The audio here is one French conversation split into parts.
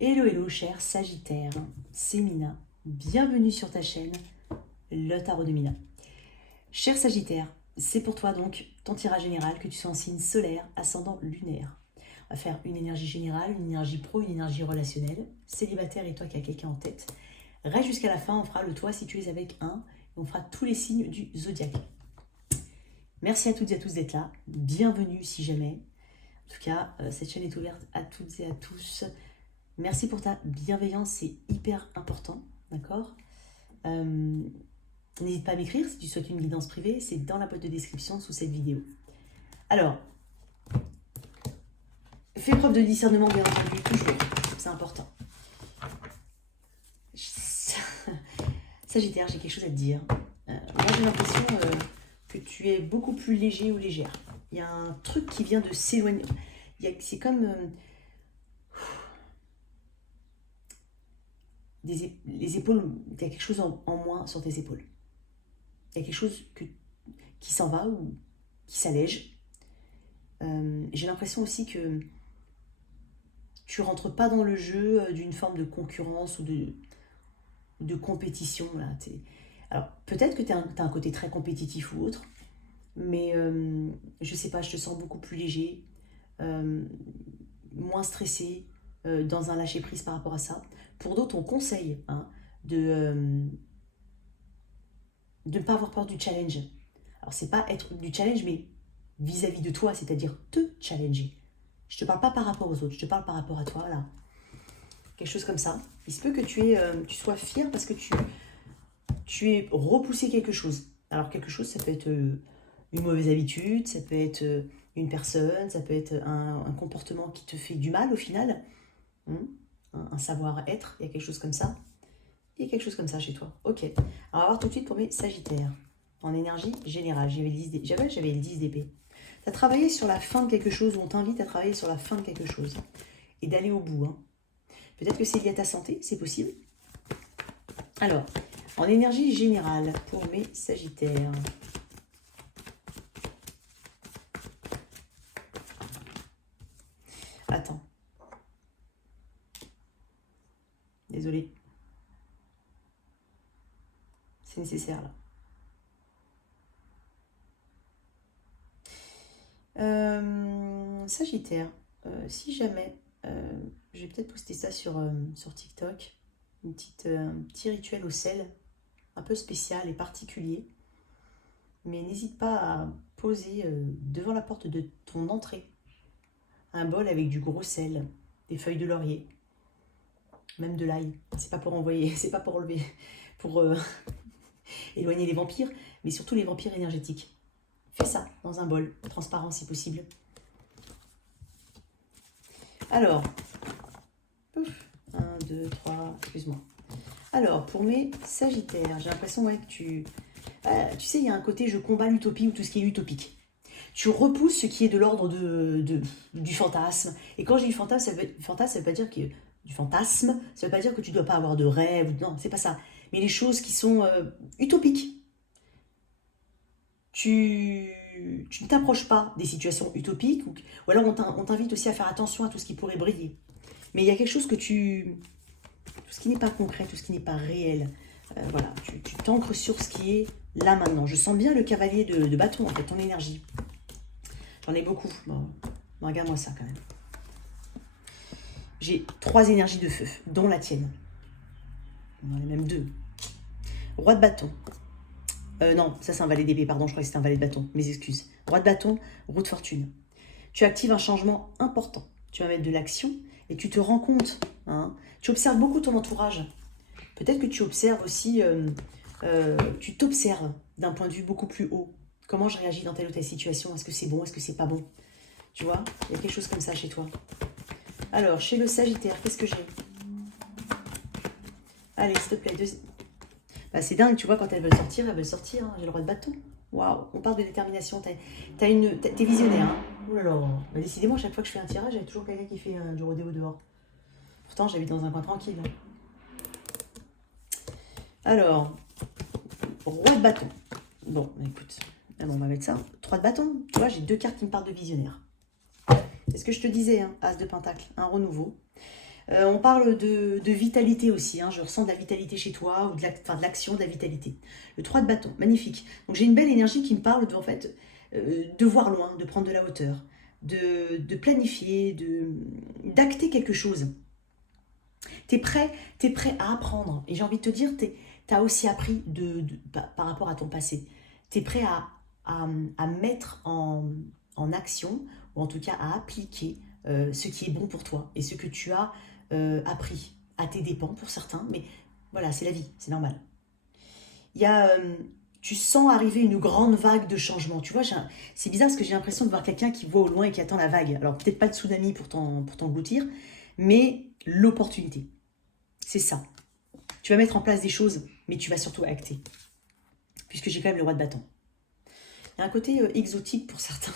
Hello, hello, cher Sagittaire, c'est Mina. Bienvenue sur ta chaîne, le Tarot de Mina. Cher Sagittaire, c'est pour toi donc ton tirage général, que tu sois en signe solaire, ascendant lunaire. On va faire une énergie générale, une énergie pro, une énergie relationnelle. Célibataire et toi qui as quelqu'un en tête. Reste jusqu'à la fin, on fera le toi si tu es avec un. Et on fera tous les signes du zodiaque. Merci à toutes et à tous d'être là. Bienvenue si jamais. En tout cas, cette chaîne est ouverte à toutes et à tous. Merci pour ta bienveillance, c'est hyper important, d'accord. N'hésite pas à m'écrire si tu souhaites une guidance privée, c'est dans la boîte de description sous cette vidéo. Alors, fais preuve de discernement, bien entendu, toujours, c'est important. Sagittaire, j'ai quelque chose à te dire. Moi, j'ai l'impression que tu es beaucoup plus léger ou légère. Il y a un truc qui vient de s'éloigner. C'est comme... les épaules, il y a quelque chose en moins sur tes épaules. Il y a quelque chose qui s'en va ou qui s'allège. J'ai l'impression aussi que tu rentres pas dans le jeu d'une forme de concurrence ou de compétition. Là. Alors, peut-être que tu as un côté très compétitif ou autre, mais je sais pas, je te sens beaucoup plus léger, moins stressé, dans un lâcher-prise par rapport à ça. Pour d'autres, on conseille de ne pas avoir peur du challenge. Alors, c'est pas être du challenge, mais vis-à-vis de toi, c'est-à-dire te challenger. Je te parle pas par rapport aux autres, je te parle par rapport à toi, là. Quelque chose comme ça. Il se peut que tu sois fier parce que tu aies repoussé quelque chose. Alors, quelque chose, ça peut être une mauvaise habitude, ça peut être une personne, ça peut être un comportement qui te fait du mal au final. Un savoir-être, il y a quelque chose comme ça. Il y a quelque chose comme ça chez toi. Ok. Alors, on va voir tout de suite pour mes Sagittaires. En énergie générale, j'avais le 10 d'épée. Tu as travaillé sur la fin de quelque chose, ou on t'invite à travailler sur la fin de quelque chose. Et d'aller au bout. Peut-être que c'est lié à ta santé, c'est possible. Alors, en énergie générale, pour mes Sagittaires. Attends. Désolée. C'est nécessaire, là. Sagittaire, si jamais, je vais peut-être poster ça sur TikTok, un petit rituel au sel, un peu spécial et particulier, mais n'hésite pas à poser devant la porte de ton entrée un bol avec du gros sel, des feuilles de laurier, même de l'ail. C'est pas pour envoyer, c'est pas pour enlever, pour éloigner les vampires, mais surtout les vampires énergétiques. Fais ça dans un bol, transparent si possible. Alors, 1, 2, 3, excuse-moi. Alors, pour mes Sagittaires, j'ai l'impression que tu sais, il y a un côté je combats l'utopie ou tout ce qui est utopique. Tu repousses ce qui est de l'ordre du fantasme. Et quand je dis fantasme, ça veut pas dire que du fantasme, ça veut pas dire que tu dois pas avoir de rêve. Non, c'est pas ça. Mais les choses qui sont utopiques. Tu ne t'approches pas des situations utopiques, ou alors on t'invite aussi à faire attention à tout ce qui pourrait briller. Mais il y a quelque chose que tout ce qui n'est pas concret, tout ce qui n'est pas réel, voilà, tu t'ancres sur ce qui est là maintenant. Je sens bien le cavalier de bâton, en fait, ton énergie. J'en ai beaucoup. Bon, regarde-moi ça quand même. J'ai 3 énergies de feu, dont la tienne. On en a même 2. Roi de bâton. Non, ça c'est un valet d'épée, pardon, je crois que c'était un valet de bâton, mes excuses. Roi de bâton, roue de fortune. Tu actives un changement important. Tu vas mettre de l'action et tu te rends compte. Tu observes beaucoup ton entourage. Peut-être que tu observes aussi, tu t'observes d'un point de vue beaucoup plus haut. Comment je réagis dans telle ou telle situation? Est-ce que c'est bon? Est-ce que c'est pas bon? Tu vois, il y a quelque chose comme ça chez toi. Alors, chez le Sagittaire, qu'est-ce que j'ai? Allez, s'il te plaît, Bah, c'est dingue, tu vois, quand elles veulent sortir, J'ai le roi de bâton. Waouh, on parle de détermination. T'es visionnaire. Oh là là. Bah, décidément, à chaque fois que je fais un tirage, il y a toujours quelqu'un qui fait du rodéo dehors. Pourtant, j'habite dans un coin tranquille. Alors, roi de bâton. Bon, écoute, on va mettre ça. 3 de bâton. Tu vois, j'ai 2 cartes qui me parlent de visionnaire. C'est ce que je te disais, As de pentacle, un renouveau. On parle de vitalité aussi, hein. Je ressens de la vitalité chez toi, ou de l'action, de la vitalité. Le 3 de bâton, magnifique. Donc j'ai une belle énergie qui me parle de, en fait, de voir loin, de prendre de la hauteur, de planifier, d'acter quelque chose. T'es prêt à apprendre. Et j'ai envie de te dire, t'as aussi appris par rapport à ton passé. T'es prêt à mettre en action, ou en tout cas à appliquer ce qui est bon pour toi et ce que tu as appris à tes dépens pour certains. Mais voilà, c'est la vie, c'est normal. Il y a, tu sens arriver une grande vague de changement. Tu vois, c'est bizarre parce que j'ai l'impression de voir quelqu'un qui voit au loin et qui attend la vague. Alors peut-être pas de tsunami pour t'engloutir, mais l'opportunité. C'est ça. Tu vas mettre en place des choses, mais tu vas surtout acter. Puisque j'ai quand même le roi de bâton. Il y a un côté exotique pour certains.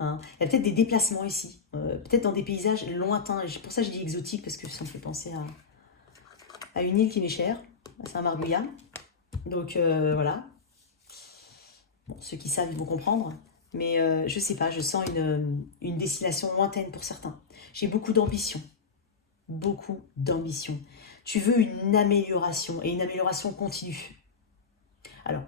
Hein. Il y a peut-être des déplacements ici. Peut-être dans des paysages lointains. Pour ça, je dis exotique, parce que ça me fait penser à une île qui m'est chère. C'est un Marbouillat. Donc, voilà. Bon, ceux qui savent, ils vont comprendre. Mais je sais pas, je sens une destination lointaine pour certains. J'ai beaucoup d'ambition. Beaucoup d'ambition. Tu veux une amélioration, et une amélioration continue. Alors,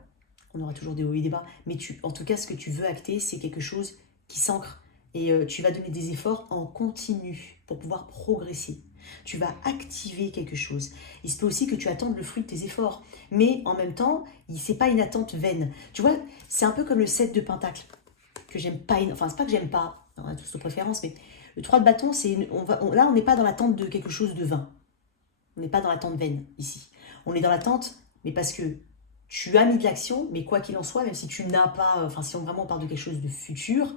on aura toujours des hauts et des bas, mais en tout cas, ce que tu veux acter, c'est quelque chose qui s'ancre. Et tu vas donner des efforts en continu pour pouvoir progresser. Tu vas activer quelque chose. Il se peut aussi que tu attendes le fruit de tes efforts. Mais en même temps, ce n'est pas une attente vaine. Tu vois, c'est un peu comme le 7 de Pentacle, que j'aime pas. Enfin, c'est pas que j'aime pas, on a tous nos préférences, mais le 3 de bâton, là, on n'est pas dans l'attente de quelque chose de vain. On n'est pas dans l'attente vaine, ici. On est dans l'attente, mais parce que tu as mis de l'action, mais quoi qu'il en soit, même si tu n'as pas, enfin, si on vraiment parle de quelque chose de futur,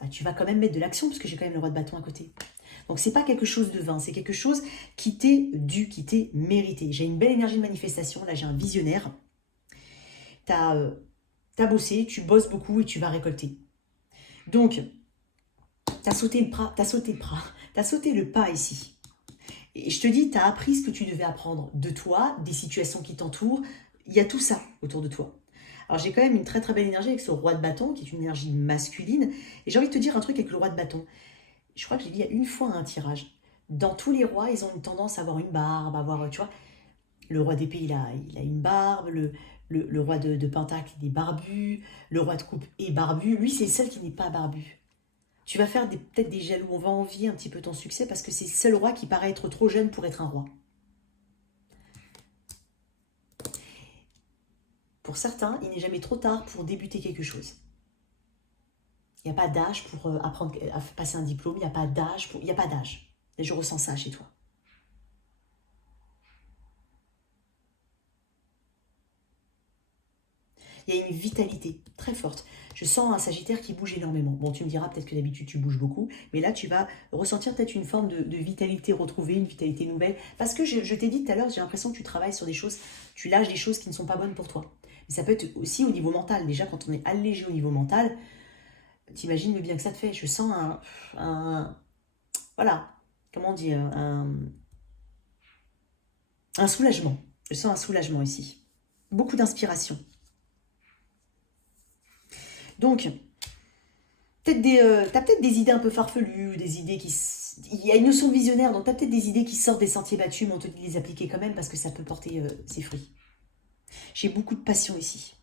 bah, tu vas quand même mettre de l'action, parce que j'ai quand même le roi de bâton à côté. Donc, c'est pas quelque chose de vain, c'est quelque chose qui t'est dû, qui t'est mérité. J'ai une belle énergie de manifestation, là, j'ai un visionnaire. T'as bossé, tu bosses beaucoup et tu vas récolter. Donc, t'as sauté le pas ici. Et je te dis, tu as appris ce que tu devais apprendre de toi, des situations qui t'entourent. Il y a tout ça autour de toi. Alors j'ai quand même une très très belle énergie avec ce roi de bâton, qui est une énergie masculine. Et j'ai envie de te dire un truc avec le roi de bâton. Je crois que j'ai dit il y a une fois un tirage. Dans tous les rois, ils ont une tendance à avoir une barbe, à avoir, tu vois, le roi d'épée, il a une barbe, le roi de pentacle, il est barbu, le roi de coupe est barbu. Lui, c'est le seul qui n'est pas barbu. Tu vas faire peut-être des jaloux, on va envier un petit peu ton succès parce que c'est le seul roi qui paraît être trop jeune pour être un roi. Pour certains, il n'est jamais trop tard pour débuter quelque chose. Il n'y a pas d'âge pour apprendre à passer un diplôme, il n'y a pas d'âge. Il n'y a pas d'âge. Et je ressens ça chez toi. Il y a une vitalité très forte. Je sens un Sagittaire qui bouge énormément. Bon, tu me diras peut-être que d'habitude tu bouges beaucoup, mais là tu vas ressentir peut-être une forme de vitalité retrouvée, une vitalité nouvelle. Parce que je t'ai dit tout à l'heure, j'ai l'impression que tu travailles sur des choses, tu lâches des choses qui ne sont pas bonnes pour toi. Mais ça peut être aussi au niveau mental. Déjà, quand on est allégé au niveau mental, t'imagines le bien que ça te fait. Je sens voilà, comment dire, un soulagement. Je sens un soulagement ici. Beaucoup d'inspiration. Donc, t'as peut-être des idées un peu farfelues, des idées qui... Il y a une notion de visionnaire, donc t'as peut-être des idées qui sortent des sentiers battus, mais on te dit de les appliquer quand même parce que ça peut porter ses fruits. J'ai beaucoup de passion ici.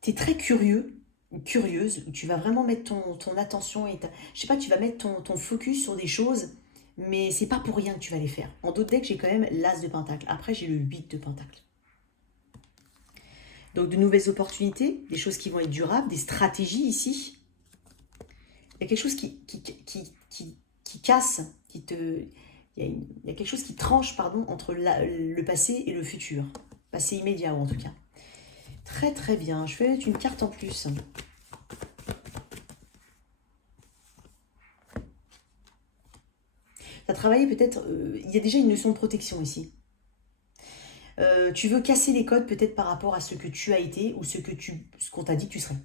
T'es très curieux, curieuse, tu vas vraiment mettre ton attention et je sais pas, tu vas mettre ton focus sur des choses, mais c'est pas pour rien que tu vas les faire. En d'autres decks, j'ai quand même l'As de Pentacle. Après, j'ai le 8 de Pentacle. Donc, de nouvelles opportunités, des choses qui vont être durables, des stratégies ici. Il y a quelque chose qui casse, il y a quelque chose qui tranche, pardon, entre le passé et le futur. Passé immédiat, ou en tout cas. Très, très bien. Je vais mettre une carte en plus. Tu as travaillé peut-être... il y a déjà une notion de protection ici. Tu veux casser les codes peut-être par rapport à ce que tu as été ou ce qu'on t'a dit que tu serais.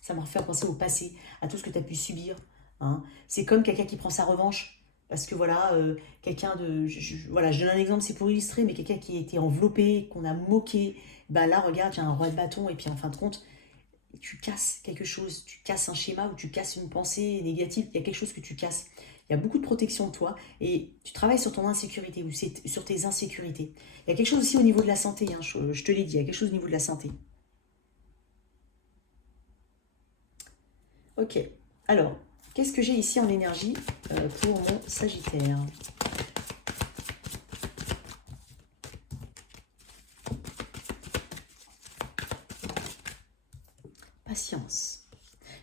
Ça m'a fait penser au passé, à tout ce que tu as pu subir. Hein. C'est comme quelqu'un qui prend sa revanche. Parce que voilà, quelqu'un de... Voilà, je donne un exemple, c'est pour illustrer, mais quelqu'un qui a été enveloppé, qu'on a moqué. Bah là, regarde, j'ai un roi de bâton. Et puis en fin de compte, tu casses quelque chose, tu casses un schéma ou tu casses une pensée négative, il y a quelque chose que tu casses. Il y a beaucoup de protection de toi et tu travailles sur ton insécurité ou sur tes insécurités. Il y a quelque chose aussi au niveau de la santé, hein, je te l'ai dit, il y a quelque chose au niveau de la santé. Ok, alors, qu'est-ce que j'ai ici en énergie pour mon Sagittaire? Patience.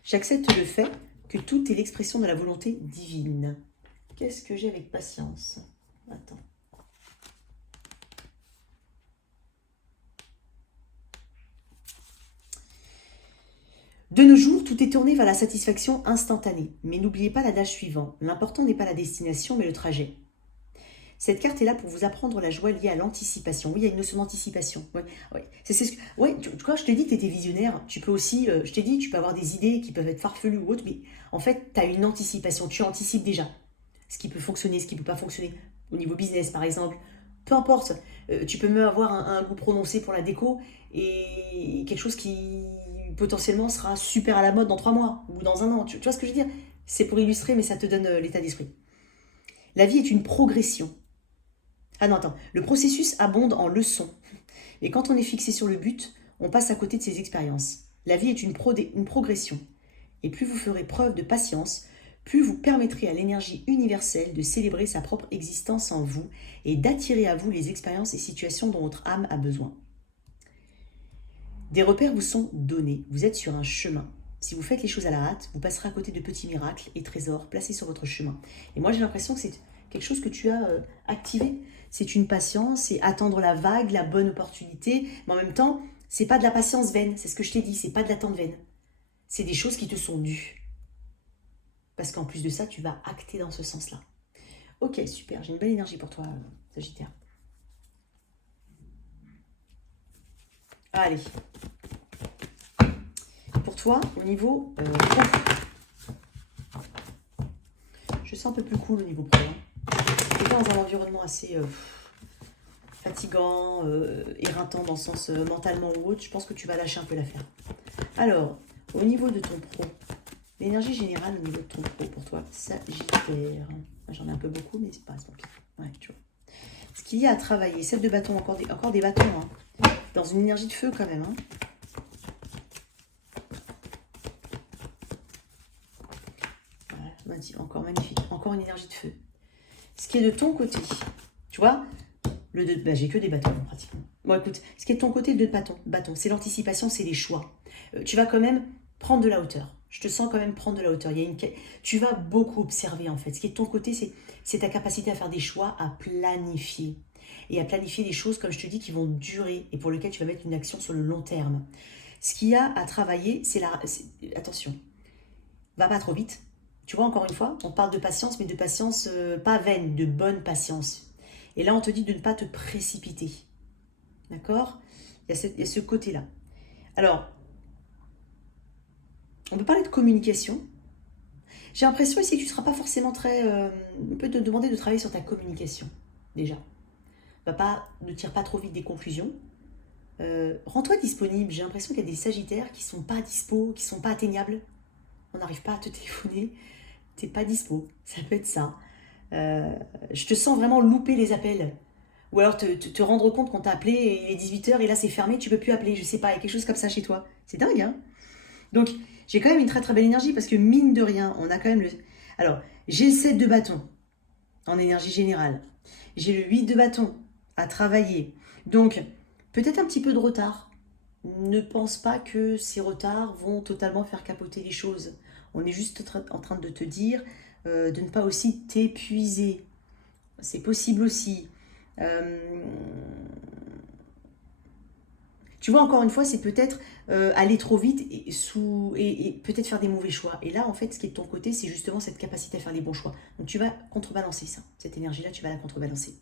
J'accepte le fait que tout est l'expression de la volonté divine. Qu'est-ce que j'ai avec patience? Attends. De nos jours, tout est tourné vers la satisfaction instantanée. Mais n'oubliez pas l'adage suivant. L'important n'est pas la destination, mais le trajet. Cette carte est là pour vous apprendre la joie liée à l'anticipation. Oui, il y a une notion d'anticipation. Ouais, ouais. Tu vois, je te dis que tu étais visionnaire. Tu peux aussi, je t'ai dit, tu peux avoir des idées qui peuvent être farfelues ou autres, mais en fait, tu as une anticipation. Tu anticipes déjà ce qui peut fonctionner, ce qui ne peut pas fonctionner. Au niveau business, par exemple. Peu importe. Tu peux même avoir un goût prononcé pour la déco et quelque chose qui potentiellement sera super à la mode dans 3 mois ou dans un an. Tu vois ce que je veux dire? C'est pour illustrer, mais ça te donne l'état d'esprit. La vie est une progression. Ah non, attends. Le processus abonde en leçons. Et quand on est fixé sur le but, on passe à côté de ses expériences. La vie est une progression. Et plus vous ferez preuve de patience, plus vous permettrez à l'énergie universelle de célébrer sa propre existence en vous et d'attirer à vous les expériences et situations dont votre âme a besoin. Des repères vous sont donnés. Vous êtes sur un chemin. Si vous faites les choses à la hâte, vous passerez à côté de petits miracles et trésors placés sur votre chemin. Et moi, j'ai l'impression que c'est quelque chose que tu as activé. C'est une patience, c'est attendre la vague, la bonne opportunité. Mais en même temps, c'est pas de la patience vaine. C'est ce que je t'ai dit, c'est pas de l'attente vaine. C'est des choses qui te sont dues. Parce qu'en plus de ça, tu vas acter dans ce sens-là. Ok, super. J'ai une belle énergie pour toi, Sagittaire. Allez. Pour toi, au niveau je sens un peu plus cool au niveau pro. Tu es dans un environnement assez fatigant, éreintant dans le sens mentalement ou autre. Je pense que tu vas lâcher un peu l'affaire. Alors, au niveau de ton pro, l'énergie générale au niveau de ton pro pour toi, Sagittaire. J'en ai un peu beaucoup, mais c'est pas donc. Ouais, tu vois. Ce qu'il y a à travailler, 7 de bâton, encore des bâtons, hein, dans une énergie de feu quand même. Hein. Voilà, encore magnifique, encore une énergie de feu. Ce qui est de ton côté, tu vois, le 2 de j'ai que des bâtons pratiquement. Bon, écoute, ce qui est de ton côté, le 2 de bâton, c'est l'anticipation, c'est les choix. Tu vas quand même prendre de la hauteur. Je te sens quand même prendre de la hauteur. Tu vas beaucoup observer en fait. Ce qui est de ton côté, c'est ta capacité à faire des choix, à planifier. Et à planifier des choses, comme je te dis, qui vont durer et pour lesquelles tu vas mettre une action sur le long terme. Ce qu'il y a à travailler, c'est la... Attention, va pas trop vite. Tu vois, encore une fois, on parle de patience, mais de patience pas vaine, de bonne patience. Et là, on te dit de ne pas te précipiter. D'accord? Il y a ce côté-là. Alors, on peut parler de communication. J'ai l'impression ici que tu ne seras pas forcément très... on peut te demander de travailler sur ta communication, déjà. Ne tire pas trop vite des conclusions. Rends-toi disponible. J'ai l'impression qu'il y a des sagittaires qui ne sont pas dispo, qui ne sont pas atteignables. On n'arrive pas à te téléphoner. Tu n'es pas dispo. Ça peut être ça. Je te sens vraiment louper les appels. Ou alors te rendre compte qu'on t'a appelé et il est 18h et là c'est fermé, tu peux plus appeler. Je sais pas, il y a quelque chose comme ça chez toi. C'est dingue, hein? Donc, j'ai quand même une très très belle énergie parce que mine de rien, on a quand même le... Alors, j'ai le 7 de bâton en énergie générale. J'ai le 8 de bâton à travailler. Donc, peut-être un petit peu de retard. Ne pense pas que ces retards vont totalement faire capoter les choses. On est juste en train de te dire de ne pas aussi t'épuiser. C'est possible aussi. Tu vois, encore une fois, c'est peut-être aller trop vite et peut-être faire des mauvais choix. Et là, en fait, ce qui est de ton côté, c'est justement cette capacité à faire les bons choix. Donc, tu vas contrebalancer ça. Cette énergie-là, tu vas la contrebalancer.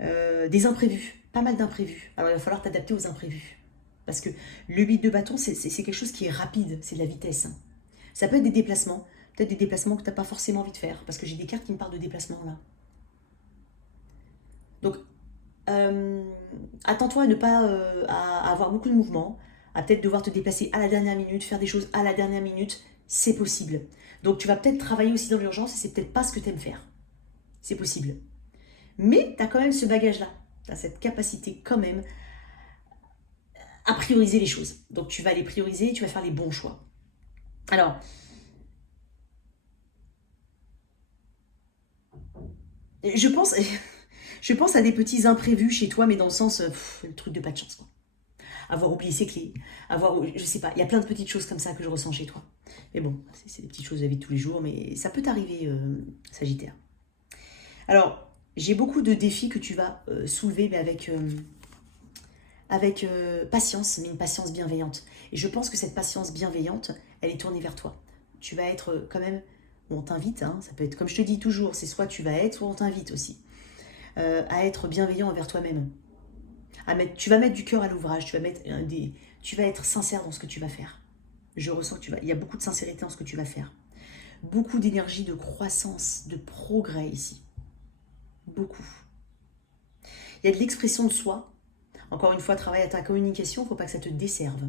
Des imprévus, pas mal d'imprévus. Alors, il va falloir t'adapter aux imprévus. Parce que le 8 de bâton, c'est quelque chose qui est rapide, c'est de la vitesse. Hein. Ça peut être des déplacements, peut-être des déplacements que tu n'as pas forcément envie de faire. Parce que j'ai des cartes qui me parlent de déplacements là. Donc, attends-toi à ne pas à avoir beaucoup de mouvements, à peut-être devoir te déplacer à la dernière minute, faire des choses à la dernière minute, c'est possible. Donc tu vas peut-être travailler aussi dans l'urgence et c'est peut-être pas ce que tu aimes faire. C'est possible. Mais tu as quand même ce bagage-là. Tu as cette capacité quand même à prioriser les choses. Donc tu vas les prioriser et tu vas faire les bons choix. Alors, je pense, je pense à des petits imprévus chez toi, mais dans le sens, le truc de pas de chance, quoi. Avoir oublié ses clés, je sais pas, il y a plein de petites choses comme ça que je ressens chez toi. Mais bon, c'est des petites choses de la vie de tous les jours, mais ça peut t'arriver, Sagittaire. Alors, j'ai beaucoup de défis que tu vas soulever, mais avec patience, mais une patience bienveillante. Et je pense que cette patience bienveillante, elle est tournée vers toi. Tu vas être quand même, on t'invite, hein, ça peut être, comme je te dis toujours, c'est soit tu vas être, soit on t'invite aussi, à être bienveillant envers toi-même. Tu vas mettre du cœur à l'ouvrage, tu vas être sincère dans ce que tu vas faire. Je ressens que il y a beaucoup de sincérité dans ce que tu vas faire. Beaucoup d'énergie, de croissance, de progrès ici. Beaucoup. Il y a de l'expression de soi. Encore une fois, travaille à ta communication, il ne faut pas que ça te desserve.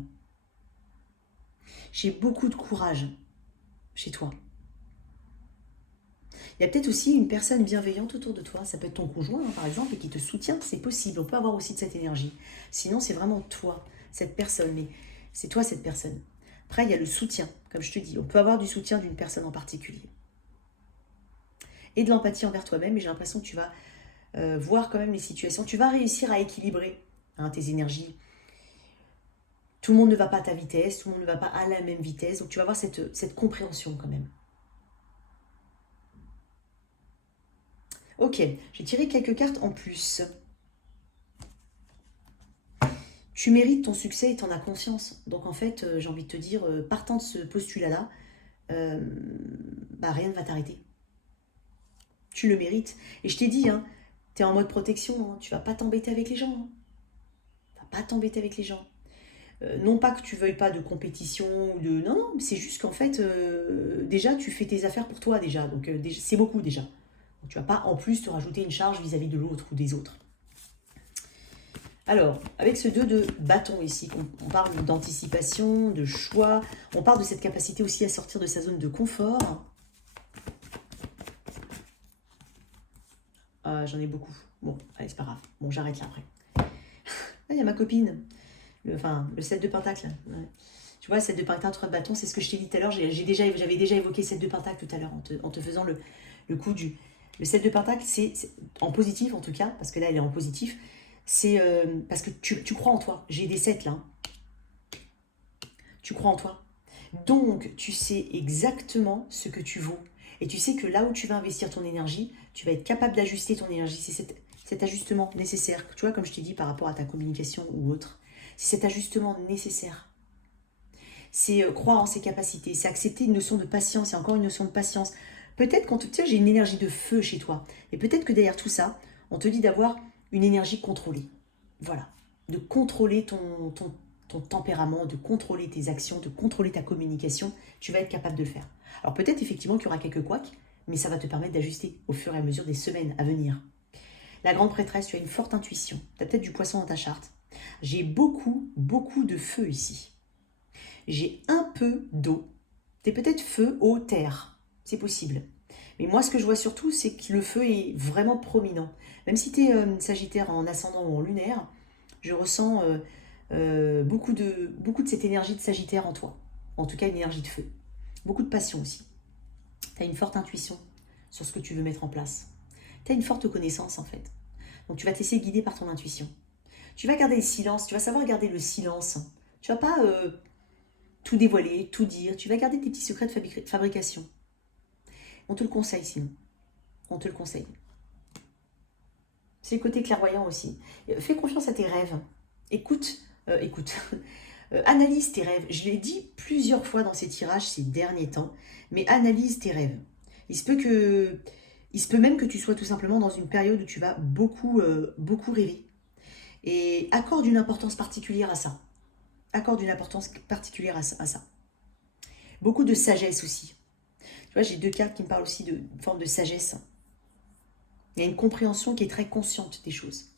J'ai beaucoup de courage chez toi. Il y a peut-être aussi une personne bienveillante autour de toi. Ça peut être ton conjoint, hein, par exemple, et qui te soutient. C'est possible. On peut avoir aussi de cette énergie. Sinon, c'est vraiment toi, cette personne. Mais c'est toi, cette personne. Après, il y a le soutien. Comme je te dis, on peut avoir du soutien d'une personne en particulier. Et de l'empathie envers toi-même. Et j'ai l'impression que tu vas voir quand même les situations. Tu vas réussir à équilibrer tes énergies. Tout le monde ne va pas à ta vitesse. Tout le monde ne va pas à la même vitesse. Donc, tu vas avoir cette compréhension quand même. Ok, j'ai tiré quelques cartes en plus. Tu mérites ton succès et t'en as conscience. Donc en fait, j'ai envie de te dire, partant de ce postulat-là, rien ne va t'arrêter. Tu le mérites. Et je t'ai dit, hein, tu es en mode protection, hein, tu vas pas t'embêter avec les gens. Hein. Tu vas pas t'embêter avec les gens. Non pas que tu veuilles pas de compétition ou de... Non, non, c'est juste qu'en fait, déjà, tu fais tes affaires pour toi déjà. Donc c'est beaucoup déjà. Donc, tu vas pas en plus te rajouter une charge vis-à-vis de l'autre ou des autres. Alors, avec ce 2 de bâton ici, on parle d'anticipation, de choix, on parle de cette capacité aussi à sortir de sa zone de confort. J'en ai beaucoup. Bon, allez, c'est pas grave. Bon, j'arrête là après. Il y a ma copine, le 7 de pentacle. Ouais. Tu vois, le 7 de pentacle, 3 de bâton, c'est ce que je t'ai dit tout à l'heure. J'avais déjà évoqué 7 de pentacle tout à l'heure en te faisant le coup du... Le 7 de pentacle, c'est en positif en tout cas, parce que là, elle est en positif. C'est parce que tu crois en toi. J'ai des 7 là. Tu crois en toi. Donc, tu sais exactement ce que tu vaux. Et tu sais que là où tu vas investir ton énergie, tu vas être capable d'ajuster ton énergie. C'est cet ajustement nécessaire. Tu vois, comme je t'ai dit par rapport à ta communication ou autre. C'est cet ajustement nécessaire. C'est croire en ses capacités. C'est accepter une notion de patience. Et encore une notion de patience. Peut-être quand tu sais, j'ai une énergie de feu chez toi. Et peut-être que derrière tout ça, on te dit d'avoir une énergie contrôlée. Voilà. De contrôler ton tempérament, de contrôler tes actions, de contrôler ta communication. Tu vas être capable de le faire. Alors peut-être effectivement qu'il y aura quelques couacs, mais ça va te permettre d'ajuster au fur et à mesure des semaines à venir. La grande prêtresse, tu as une forte intuition. Tu as peut-être du poisson dans ta charte. J'ai beaucoup, beaucoup de feu ici. J'ai un peu d'eau. Tu es peut-être feu, eau, terre. C'est possible. Mais moi, ce que je vois surtout, c'est que le feu est vraiment prominent. Même si tu es Sagittaire en ascendant ou en lunaire, je ressens beaucoup de cette énergie de Sagittaire en toi. En tout cas, une énergie de feu. Beaucoup de passion aussi. Tu as une forte intuition sur ce que tu veux mettre en place. Tu as une forte connaissance en fait. Donc tu vas te laisser guider par ton intuition. Tu vas garder le silence, tu vas savoir garder le silence. Tu vas pas tout dévoiler, tout dire. Tu vas garder tes petits secrets de fabrication. On te le conseille sinon. On te le conseille. C'est le côté clairvoyant aussi. Fais confiance à tes rêves. Écoute. Analyse tes rêves. Je l'ai dit plusieurs fois dans ces tirages ces derniers temps, mais analyse tes rêves. Il se peut même que tu sois tout simplement dans une période où tu vas beaucoup rêver. Et accorde une importance particulière à ça. Accorde une importance particulière à ça. Beaucoup de sagesse aussi. Tu vois, j'ai 2 cartes qui me parlent aussi d'une forme de sagesse. Il y a une compréhension qui est très consciente des choses.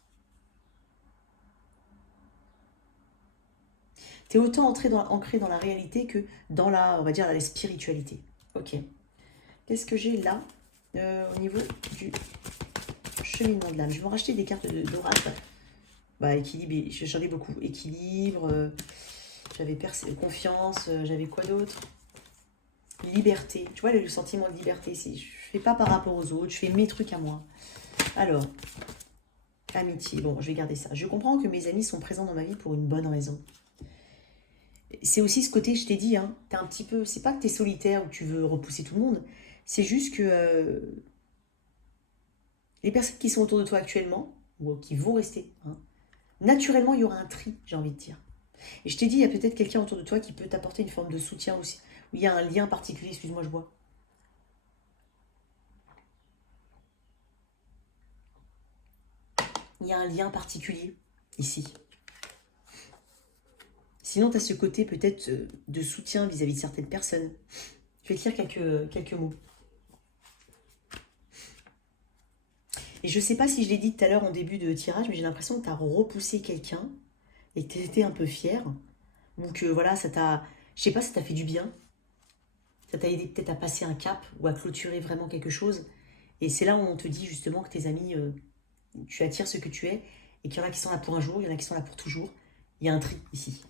Tu es autant ancré dans la réalité que dans la, on va dire, la spiritualité. Ok. Qu'est-ce que j'ai là au niveau du cheminement de l'âme? Je vais me racheter des cartes d'oracle. Bah, équilibre, j'en ai beaucoup. Équilibre, j'avais confiance, j'avais quoi d'autre? Liberté. Tu vois, le sentiment de liberté. Je ne fais pas par rapport aux autres, je fais mes trucs à moi. Alors, amitié. Bon, je vais garder ça. Je comprends que mes amis sont présents dans ma vie pour une bonne raison. C'est aussi ce côté, je t'ai dit, hein, t'es un petit peu... C'est pas que tu es solitaire ou que tu veux repousser tout le monde. C'est juste que les personnes qui sont autour de toi actuellement, ou qui vont rester, hein, naturellement, il y aura un tri, j'ai envie de dire. Et je t'ai dit, il y a peut-être quelqu'un autour de toi qui peut t'apporter une forme de soutien aussi. Où il y a un lien particulier, excuse-moi, je vois. Il y a un lien particulier ici. Sinon, tu as ce côté peut-être de soutien vis-à-vis de certaines personnes. Je vais te lire quelques mots. Et je ne sais pas si je l'ai dit tout à l'heure en début de tirage, mais j'ai l'impression que tu as repoussé quelqu'un et que tu étais un peu fier. Ou que voilà, ça t'a... Je sais pas, ça t'a fait du bien. Ça t'a aidé peut-être à passer un cap ou à clôturer vraiment quelque chose. Et c'est là où on te dit justement que tes amis, tu attires ce que tu es. Et qu'il y en a qui sont là pour un jour, il y en a qui sont là pour toujours. Il y a un tri ici.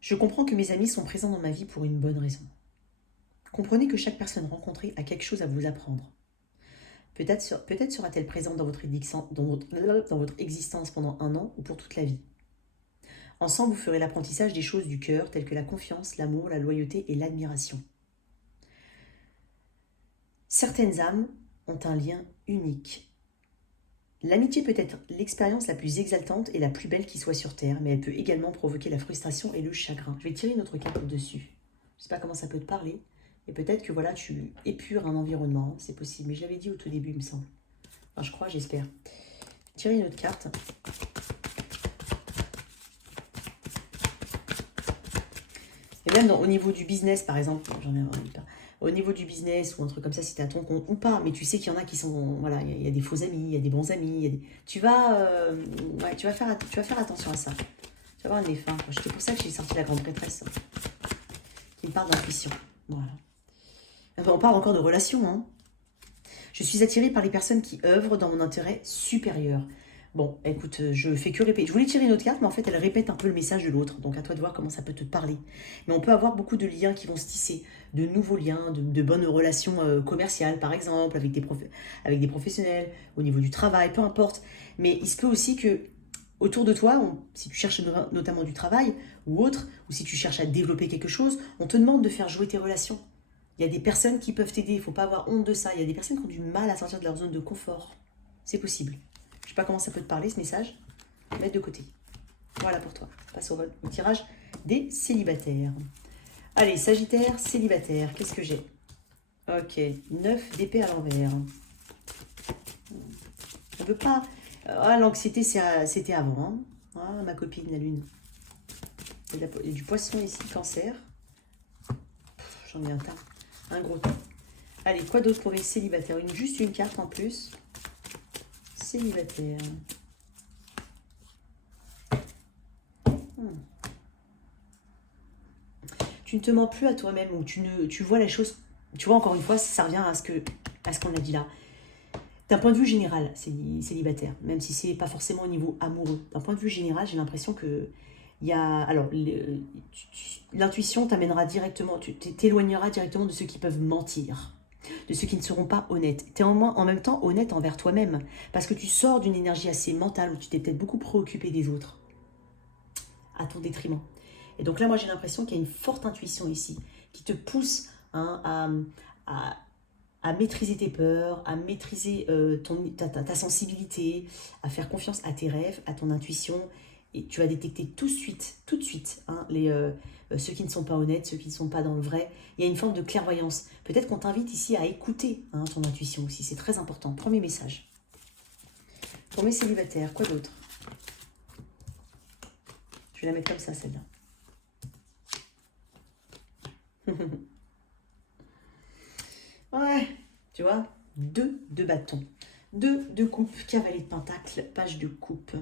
Je comprends que mes amis sont présents dans ma vie pour une bonne raison. Comprenez que chaque personne rencontrée a quelque chose à vous apprendre. Peut-être sera-t-elle présente dans votre existence pendant un an ou pour toute la vie. Ensemble, vous ferez l'apprentissage des choses du cœur, telles que la confiance, l'amour, la loyauté et l'admiration. Certaines âmes ont un lien unique. L'amitié peut être l'expérience la plus exaltante et la plus belle qui soit sur Terre, mais elle peut également provoquer la frustration et le chagrin. Je vais tirer une autre carte dessus. Je ne sais pas comment ça peut te parler. Et peut-être que voilà, tu épures un environnement, c'est possible. Mais je l'avais dit au tout début, il me semble. Enfin, je crois, j'espère. Tirer une autre carte. Et même au niveau du business, par exemple, j'en ai un pas. Au niveau du business ou un truc comme ça, si tu as ton compte ou pas, mais tu sais qu'il y en a qui sont, voilà, il y a des faux amis, il y a des bons amis, tu vas faire attention à ça. Tu vas avoir un effet. C'est pour ça que j'ai sorti la grande prêtresse, qui me parle d'intuition. Voilà. Enfin, on parle encore de relations, hein. Je suis attirée par les personnes qui œuvrent dans mon intérêt supérieur. Bon, écoute, je fais que répéter. Je voulais tirer une autre carte, mais en fait, elle répète un peu le message de l'autre. Donc, à toi de voir comment ça peut te parler. Mais on peut avoir beaucoup de liens qui vont se tisser, de nouveaux liens, de bonnes relations commerciales, par exemple, avec des professionnels, au niveau du travail, peu importe. Mais il se peut aussi que, autour de toi, si tu cherches notamment du travail ou autre, ou si tu cherches à développer quelque chose, on te demande de faire jouer tes relations. Il y a des personnes qui peuvent t'aider, il ne faut pas avoir honte de ça. Il y a des personnes qui ont du mal à sortir de leur zone de confort. C'est possible. Je ne sais pas comment ça peut te parler, ce message. Mettre de côté. Voilà pour toi. Passe au tirage des célibataires. Allez, Sagittaire, célibataire. Qu'est-ce que j'ai? Ok, 9 d'épée à l'envers. On ne peut pas... Ah, l'anxiété, c'était avant. Hein. Ah, ma copine, la lune. Il y a du poisson ici, cancer. J'en ai un tas. Un gros tas. Allez, quoi d'autre pour les célibataires? Juste une carte en plus. Célibataire. Tu ne te mens plus à toi-même ou tu vois les choses. Tu vois, encore une fois, ça revient à ce qu'on a dit là. D'un point de vue général, célibataire, même si c'est pas forcément au niveau amoureux. D'un point de vue général, j'ai l'impression que il y a, alors, l'intuition t'amènera directement, tu t'éloigneras directement de ceux qui peuvent mentir, de ceux qui ne seront pas honnêtes. Tu es en même temps honnête envers toi-même, parce que tu sors d'une énergie assez mentale où tu t'es peut-être beaucoup préoccupé des autres, à ton détriment. Et donc là, moi, j'ai l'impression qu'il y a une forte intuition ici, qui te pousse hein, à maîtriser tes peurs, à maîtriser ta sensibilité, à faire confiance à tes rêves, à ton intuition. Et tu vas détecter tout de suite, hein, ceux qui ne sont pas honnêtes, ceux qui ne sont pas dans le vrai. Il y a une forme de clairvoyance. Peut-être qu'on t'invite ici à écouter hein, ton intuition aussi, c'est très important. Premier message. Pour mes célibataires, quoi d'autre? Je vais la mettre comme ça, celle-là. Ouais, tu vois, deux de bâton. Deux de coupe, cavalier de pentacle, page de coupe.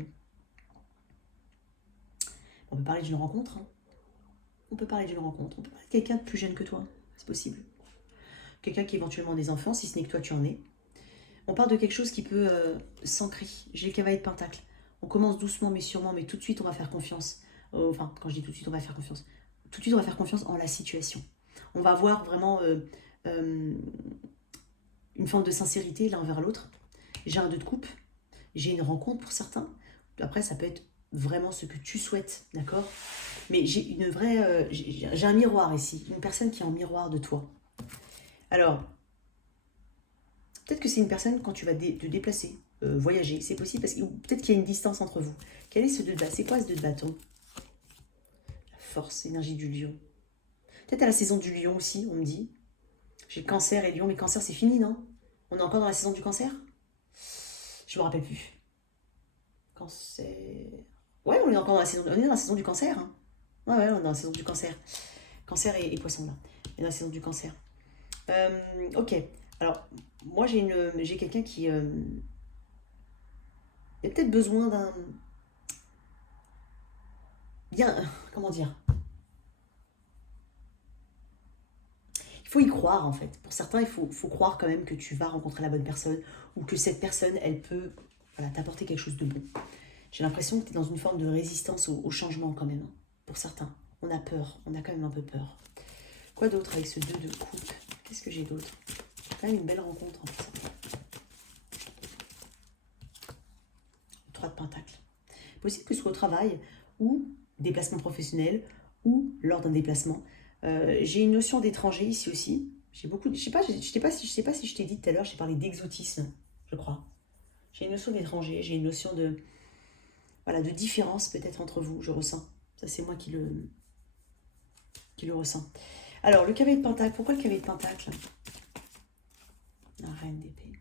On peut parler d'une rencontre. Hein. On peut parler d'une rencontre. On peut parler de quelqu'un de plus jeune que toi. C'est possible. Quelqu'un qui éventuellement a des enfants, si ce n'est que toi tu en es. On parle de quelque chose qui peut s'ancrer. J'ai le cavalier de pentacle. On commence doucement mais sûrement, mais tout de suite on va faire confiance. Enfin, quand je dis tout de suite on va faire confiance. Tout de suite on va faire confiance en la situation. On va voir vraiment une forme de sincérité l'un vers l'autre. J'ai un 2 de coupe. J'ai une rencontre pour certains. Après ça peut être vraiment ce que tu souhaites, d'accord? Mais j'ai une vraie... j'ai un miroir ici. Une personne qui est en miroir de toi. Alors, peut-être que c'est une personne quand tu vas te déplacer, voyager, c'est possible, parce que peut-être qu'il y a une distance entre vous. Quel est ce 2 de bâton? C'est quoi ce 2 de bâton? La force, énergie du lion. Peut-être à la saison du lion aussi, on me dit. J'ai le cancer et lion, mais cancer c'est fini, non? On est encore dans la saison du cancer? Je me rappelle plus. Cancer... Ouais, on est encore dans la saison, on est dans la saison du cancer. Hein. Ouais, on est dans la saison du cancer. Cancer et poisson, là. On est dans la saison du cancer. Ok. Alors, moi, j'ai quelqu'un qui... a peut-être besoin d'un... Bien... Comment dire? Il faut y croire, en fait. Pour certains, il faut croire quand même que tu vas rencontrer la bonne personne ou que cette personne, elle peut voilà, t'apporter quelque chose de bon. J'ai l'impression que tu es dans une forme de résistance au changement, quand même. Pour certains. On a peur. On a quand même un peu peur. Quoi d'autre avec ce 2 de coupe? Qu'est-ce que j'ai d'autre? Quand même une belle rencontre, en fait. 3 de pentacle. Possible que ce soit au travail ou déplacement professionnel ou lors d'un déplacement. J'ai une notion d'étranger ici aussi. J'ai beaucoup, je sais pas si je t'ai dit tout à l'heure, j'ai parlé d'exotisme, je crois. J'ai une notion d'étranger, j'ai une notion de, voilà, de différence peut-être entre vous, je ressens. Ça c'est moi qui le ressens. Alors le cavalier de pentacle, pourquoi le cavalier de pentacle? La reine d'épée.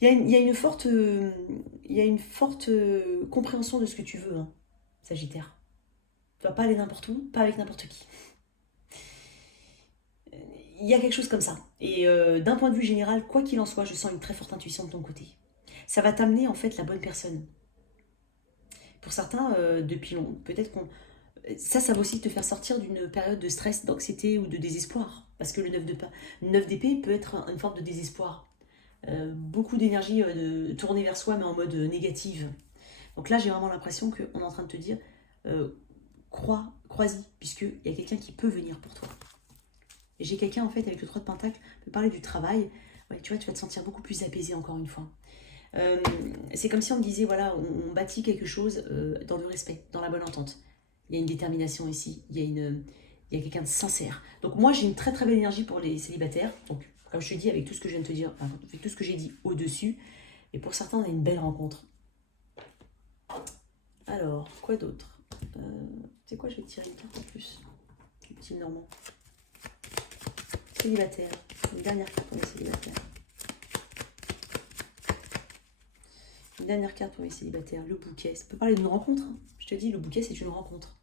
Il y a une forte compréhension de ce que tu veux, hein, Sagittaire. Tu vas pas aller n'importe où, pas avec n'importe qui. Il y a quelque chose comme ça. Et d'un point de vue général, quoi qu'il en soit, je sens une très forte intuition de ton côté. Ça va t'amener en fait la bonne personne. Pour certains, depuis long, peut-être qu'on... Ça va aussi te faire sortir d'une période de stress, d'anxiété ou de désespoir. Parce que le 9 d'épée peut être une forme de désespoir. Beaucoup d'énergie tournée vers soi, mais en mode négative. Donc là, j'ai vraiment l'impression qu'on est en train de te dire, crois-y, puisqu'il y a quelqu'un qui peut venir pour toi. Et j'ai quelqu'un, en fait, avec le 3 de pentacle, peut parler du travail. Ouais, tu vois, tu vas te sentir beaucoup plus apaisé, encore une fois. C'est comme si on me disait, voilà, on bâtit quelque chose dans le respect, dans la bonne entente. Il y a une détermination ici, il y a quelqu'un de sincère. Donc moi, j'ai une très très belle énergie pour les célibataires. Donc, comme je te dis, avec tout ce que je viens de te dire, enfin, avec tout ce que j'ai dit au-dessus, et pour certains, on a une belle rencontre. Alors, quoi d'autre? C'est quoi, je vais tirer une carte en plus. Le petit Normand. Célibataire. Une dernière carte pour les célibataires. Une dernière carte pour les célibataires. Le bouquet. Ça peut parler d'une rencontre. Hein. Je te dis, le bouquet, c'est une rencontre.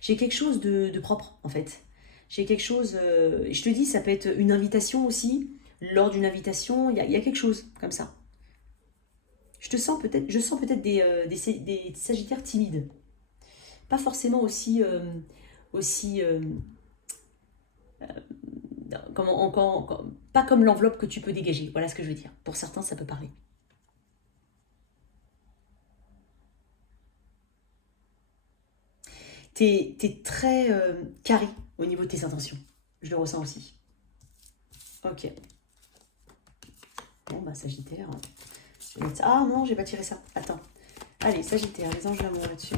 J'ai quelque chose de propre, en fait. J'ai quelque chose... je te dis, ça peut être une invitation aussi. Lors d'une invitation, il y a quelque chose comme ça. Je sens peut-être des sagittaires timides. Pas forcément aussi... pas comme l'enveloppe que tu peux dégager. Voilà ce que je veux dire. Pour certains, ça peut parler. T'es très carré au niveau de tes intentions. Je le ressens aussi. Ok. Bon, bah, Sagittaire. Je vais mettre ça. Ah non, j'ai pas tiré ça. Attends. Allez, Sagittaire, les anges d'amour là-dessus.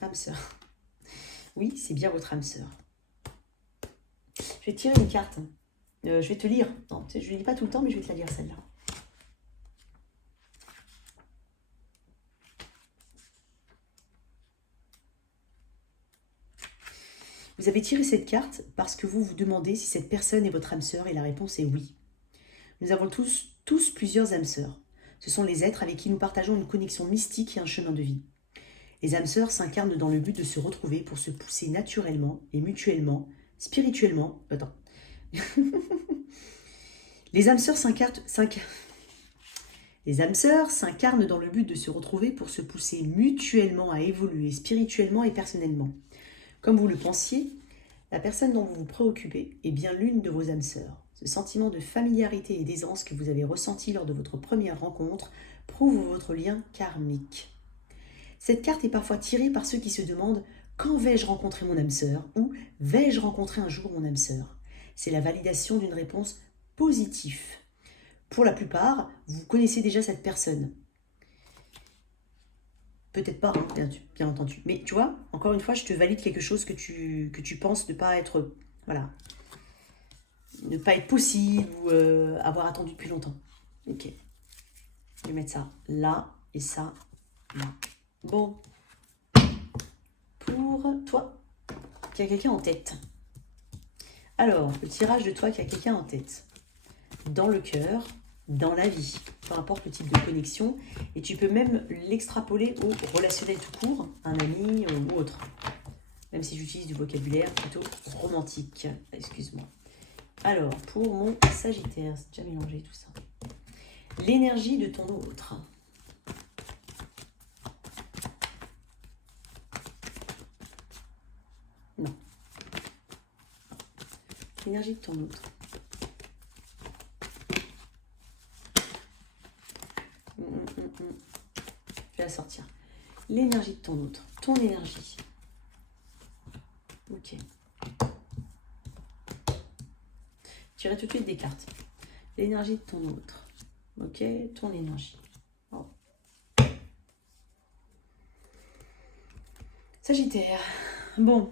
Âme sœur. Oui, c'est bien votre âme sœur. Je vais tirer une carte. Je vais te lire. Non, je ne lis pas tout le temps, mais je vais te la lire celle-là. Vous avez tiré cette carte parce que vous vous demandez si cette personne est votre âme sœur et la réponse est oui. Nous avons tous plusieurs âmes sœurs. Ce sont les êtres avec qui nous partageons une connexion mystique et un chemin de vie. Les âmes sœurs s'incarnent dans le but de se retrouver pour se pousser naturellement et mutuellement, spirituellement. Attends. Les âmes sœurs s'incarnent dans le but de se retrouver pour se pousser mutuellement à évoluer spirituellement et personnellement. Comme vous le pensiez, la personne dont vous vous préoccupez est bien l'une de vos âmes sœurs. Ce sentiment de familiarité et d'aisance que vous avez ressenti lors de votre première rencontre prouve votre lien karmique. Cette carte est parfois tirée par ceux qui se demandent « Quand vais-je rencontrer mon âme sœur ?» ou « Vais-je rencontrer un jour mon âme sœur ?» C'est la validation d'une réponse positive. Pour la plupart, vous connaissez déjà cette personne. Peut-être pas, hein, bien entendu. Mais tu vois, encore une fois, je te valide quelque chose que tu penses ne pas être... Voilà. Ne pas être possible ou avoir attendu depuis longtemps. Ok. Je vais mettre ça là et ça là. Bon. Pour toi, qui a quelqu'un en tête. Alors, le tirage de toi qui a quelqu'un en tête. Dans le cœur, dans la vie, peu importe le type de connexion. Et tu peux même l'extrapoler au relationnel tout court, un ami ou autre. Même si j'utilise du vocabulaire plutôt romantique. Excuse-moi. Alors, pour mon Sagittaire, c'est déjà mélangé tout ça. L'énergie de ton autre. Non. L'énergie de ton autre. Je vais la sortir. L'énergie de ton autre. Ton énergie. Ok. Tirez tout de suite des cartes. L'énergie de ton autre. Ok, ton énergie. Oh. Sagittaire. Bon.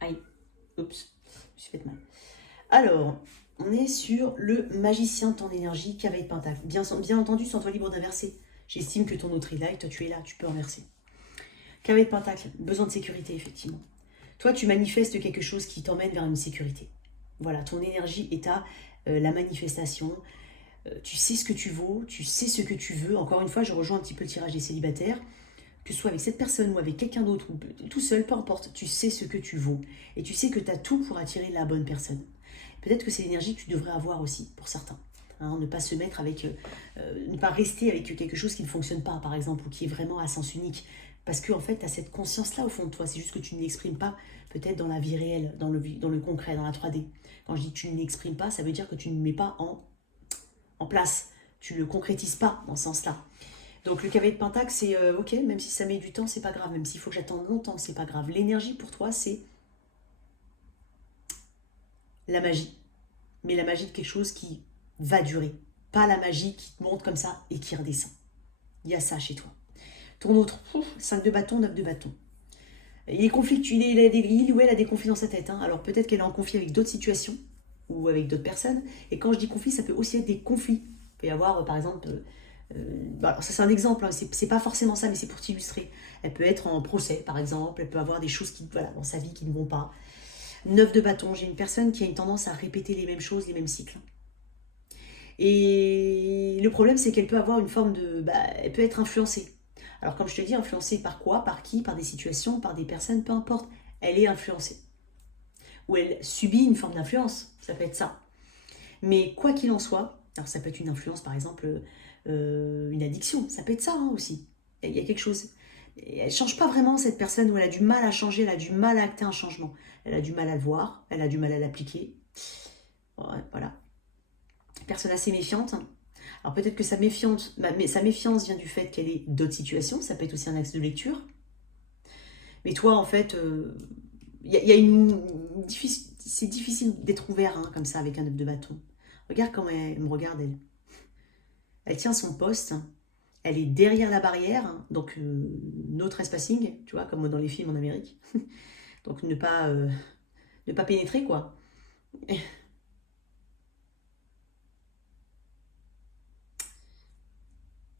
Aïe. Oups. Je me suis fait mal. Alors, on est sur le magicien de ton énergie, cavalier de pentacle. Bien entendu, sens-toi libre d'inverser. J'estime que ton autre est là et toi tu es là, tu peux inverser. Cavalier de pentacle, besoin de sécurité, effectivement. Toi, tu manifestes quelque chose qui t'emmène vers une sécurité. Voilà, ton énergie est à la manifestation. Tu sais ce que tu vaux, tu sais ce que tu veux. Encore une fois, je rejoins un petit peu le tirage des célibataires. Que ce soit avec cette personne ou avec quelqu'un d'autre, ou tout seul, peu importe, tu sais ce que tu vaux. Et tu sais que tu as tout pour attirer la bonne personne. Peut-être que c'est l'énergie que tu devrais avoir aussi, pour certains. Hein, ne pas se mettre avec, ne pas rester avec quelque chose qui ne fonctionne pas, par exemple, ou qui est vraiment à sens unique. Parce que en fait, tu as cette conscience-là au fond de toi. C'est juste que tu ne l'exprimes pas, peut-être dans la vie réelle, dans le concret, dans la 3D. Quand je dis que tu ne l'exprimes pas, ça veut dire que tu ne le mets pas en place. Tu ne le concrétises pas dans ce sens-là. Donc le cavalier de pentacle, c'est ok, même si ça met du temps, c'est pas grave. Même s'il faut que j'attende longtemps, c'est pas grave. L'énergie pour toi, c'est la magie. Mais la magie de quelque chose qui va durer. Pas la magie qui te monte comme ça et qui redescend. Il y a ça chez toi. Ton autre, 5 de bâton, 9 de bâton. Il est conflictuel, il ou elle a des conflits dans sa tête. Hein. Alors peut-être qu'elle est en conflit avec d'autres situations ou avec d'autres personnes. Et quand je dis conflit, ça peut aussi être des conflits. Il peut y avoir, par exemple, alors ça c'est un exemple, hein, c'est pas forcément ça, mais c'est pour t'illustrer. Elle peut être en procès, par exemple, elle peut avoir des choses qui, voilà, dans sa vie qui ne vont pas. 9 de bâton, j'ai une personne qui a une tendance à répéter les mêmes choses, les mêmes cycles. Et le problème, c'est qu'elle peut avoir une forme de... elle peut être influencée. Alors comme je te dis, influencée par quoi? Par qui? Par des situations, par des personnes, peu importe. Elle est influencée. Ou elle subit une forme d'influence, ça peut être ça. Mais quoi qu'il en soit, alors ça peut être une influence, par exemple, une addiction, ça peut être ça hein, aussi. Il y a quelque chose. Et elle ne change pas vraiment cette personne, où elle a du mal à changer, elle a du mal à acter un changement. Elle a du mal à le voir, elle a du mal à l'appliquer. Ouais, voilà. Personne assez méfiante. Alors peut-être que sa méfiance vient du fait qu'elle ait d'autres situations, ça peut être aussi un axe de lecture. Mais toi, en fait, c'est difficile d'être ouvert hein, comme ça avec un œuf de bâton. Regarde comment elle me regarde, elle. Elle tient son poste, elle est derrière la barrière, donc no trespassing, tu vois, comme dans les films en Amérique. Donc ne pas pénétrer, quoi.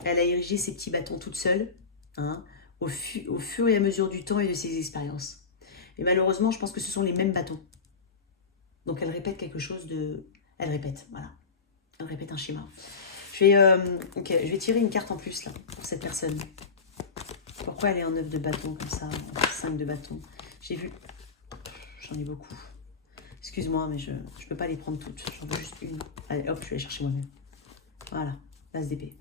Elle a érigé ses petits bâtons toute seule, hein, au fur et à mesure du temps et de ses expériences. Et malheureusement, je pense que ce sont les mêmes bâtons. Donc elle répète quelque chose de... Elle répète, voilà. Elle répète un schéma. Je Ok, je vais tirer une carte en plus, là, pour cette personne. Pourquoi elle est en 9 de bâton, comme ça, en 5 de bâton? J'ai vu... J'en ai beaucoup. Excuse-moi, mais je ne peux pas les prendre toutes. J'en veux juste une. Allez, hop, je vais aller chercher moi-même. Voilà, l'as d'épée.